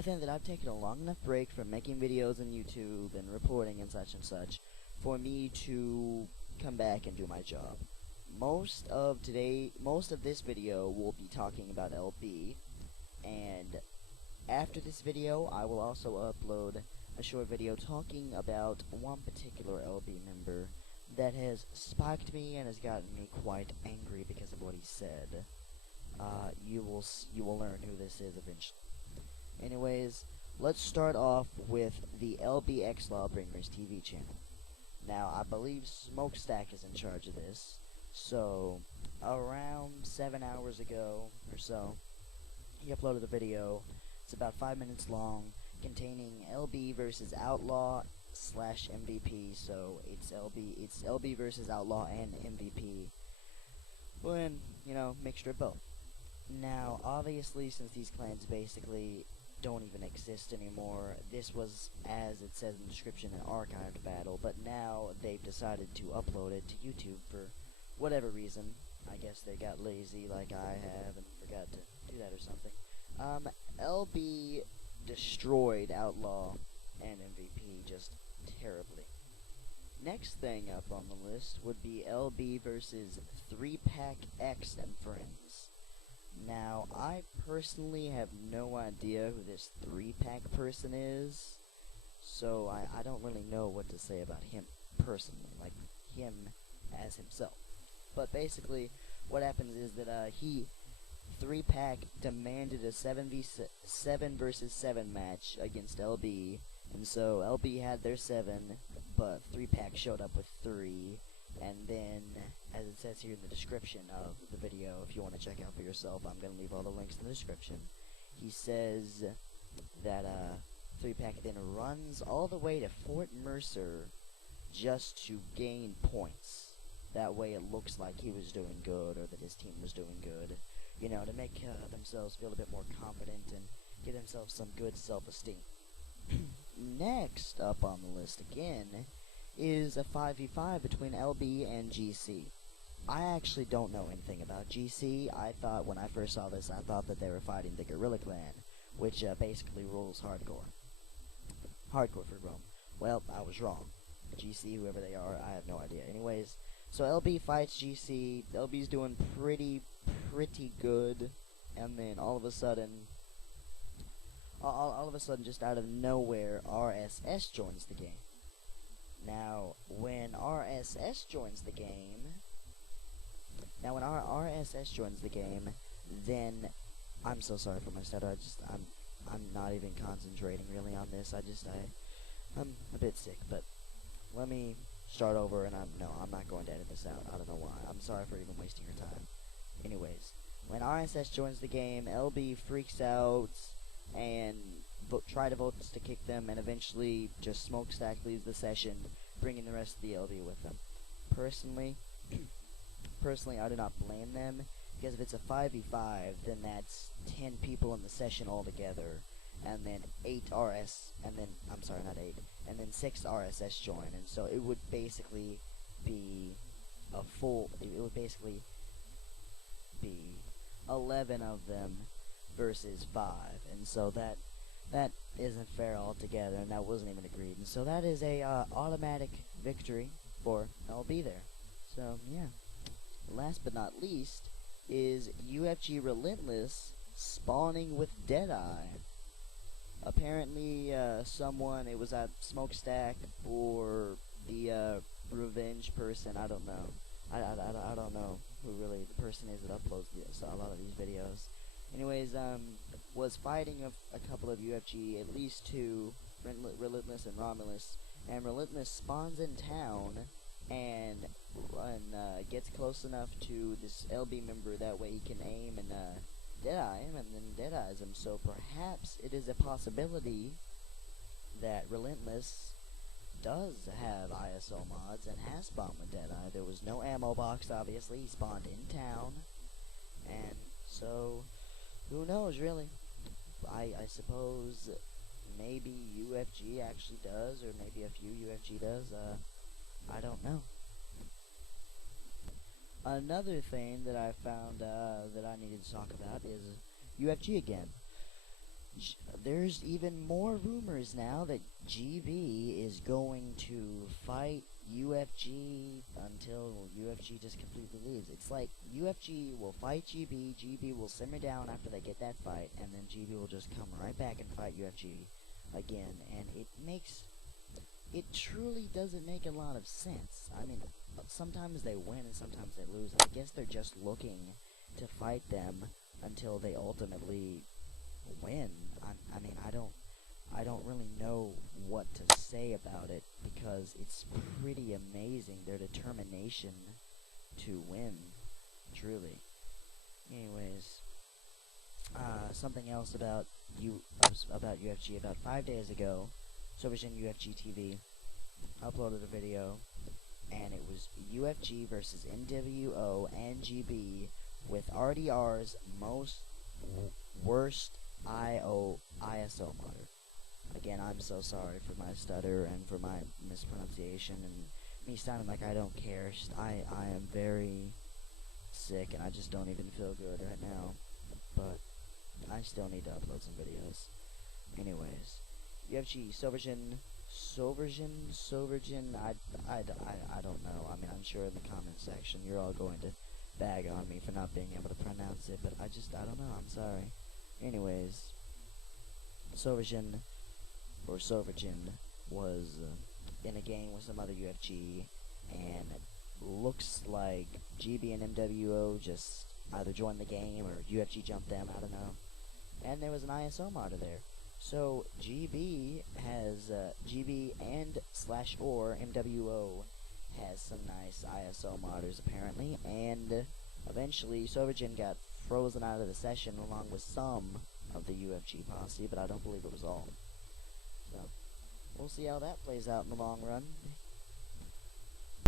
I think that I've taken a long enough break from making videos on YouTube and reporting and such for me to come back and do my job. Most of this video will be talking about LB, and after this video I will also upload a short video talking about one particular LB member that has spiked me and has gotten me quite angry because of what he said. You will learn who this is eventually. Anyways, let's start off with the LBX Lawbringers TV channel. Now, I believe Smokestack is in charge of this, so around 7 hours ago or so, he uploaded a video. It's about 5 minutes long, containing LB versus Outlaw / MVP. So it's LB versus Outlaw and MVP. Well, mixture of both. Now, obviously, since these clans basically don't even exist anymore, this was, as it says in the description, an archived battle, but now they've decided to upload it to YouTube for whatever reason. I guess they got lazy like I have and forgot to do that or something. LB destroyed Outlaw and MVP just terribly. Next thing up on the list would be LB versus 3Pack X and Friends. Now, I personally have no idea who this 3Pack person is, so I don't really know what to say about him personally, like him as himself. But basically, what happens is that 3Pack demanded a 7 versus 7 match against LB, and so LB had their 7, but 3Pack showed up with 3. And then, as it says here in the description of the video, if you want to check out for yourself, I'm going to leave all the links in the description. He says that 3Pack then runs all the way to Fort Mercer just to gain points. That way it looks like he was doing good, or that his team was doing good. To make themselves feel a bit more confident and give themselves some good self-esteem. Next up on the list again is a 5v5 between LB and GC. I actually don't know anything about GC. I thought when I first saw this, I thought that they were fighting the Gorilla Clan, which basically rules hardcore. Hardcore for Rome. Well, I was wrong. GC, whoever they are, I have no idea. Anyways, so LB fights GC. LB's doing pretty good, and then all of a sudden, just out of nowhere, RSS joins the game. Now, when RSS joins the game, then I'm so sorry for my stutter. I'm not even concentrating really on this. I'm a bit sick, but let me start over. And I'm not going to edit this out. I don't know why. I'm sorry for even wasting your time. Anyways, when RSS joins the game, LB freaks out and try to vote to kick them, and eventually just Smokestack leaves the session, bringing the rest of the LB with them. Personally, I do not blame them, because if it's a 5v5, then that's 10 people in the session altogether, and then 6 RSS join, and so it would basically be 11 of them versus 5, and so that isn't fair altogether, and that wasn't even agreed, and so that is a automatic victory for LB there. So yeah, last but not least is UFG Relentless spawning with Deadeye. Apparently someone, it was at Smokestack or the Revenge person, I don't know. I don't know who really the person is that uploads a lot of these videos. Anyways, was fighting a couple of UFG, at least 2, Relentless and Romulus, and Relentless spawns in town and gets close enough to this LB member, that way he can aim and Deadeye him, and then Deadeyes him. So perhaps it is a possibility that Relentless does have ISO mods and has spawned with Deadeye. There was no ammo box, obviously. He spawned in town, and so who knows, really? I suppose maybe UFG actually does, or maybe a few UFG does. I don't know. Another thing that I found that I needed to talk about is UFG again. there's even more rumors now that GB is going to fight UFG until UFG just completely leaves. It's like UFG will fight GB, GB will simmer down after they get that fight, and then GB will just come right back and fight UFG again. And it truly doesn't make a lot of sense. I mean, sometimes they win and sometimes they lose. I guess they're just looking to fight them until they ultimately win. I mean, I don't really know what to say about it because it's pretty amazing their determination to win, truly. Anyways, something else about UFG. About 5 days ago, Silvergen UFG TV uploaded a video, and it was UFG versus NWO and GB with RDR's worst ISO modder. Again, I'm so sorry for my stutter and for my mispronunciation and me sounding like I don't care. I am very sick and I just don't even feel good right now. But I still need to upload some videos. Anyways, UFG, Silvergen, I don't know. I mean, I'm sure in the comment section you're all going to bag on me for not being able to pronounce it, but I don't know. I'm sorry. Anyways, Silvergen was in a game with some other UFG, and it looks like GB and MWO just either joined the game or UFG jumped them, I don't know. And there was an ISO modder there. So GB and /or MWO has some nice ISO modders apparently, and eventually Silvergen got frozen out of the session along with some of the UFG posse, but I don't believe it was all. So we'll see how that plays out in the long run.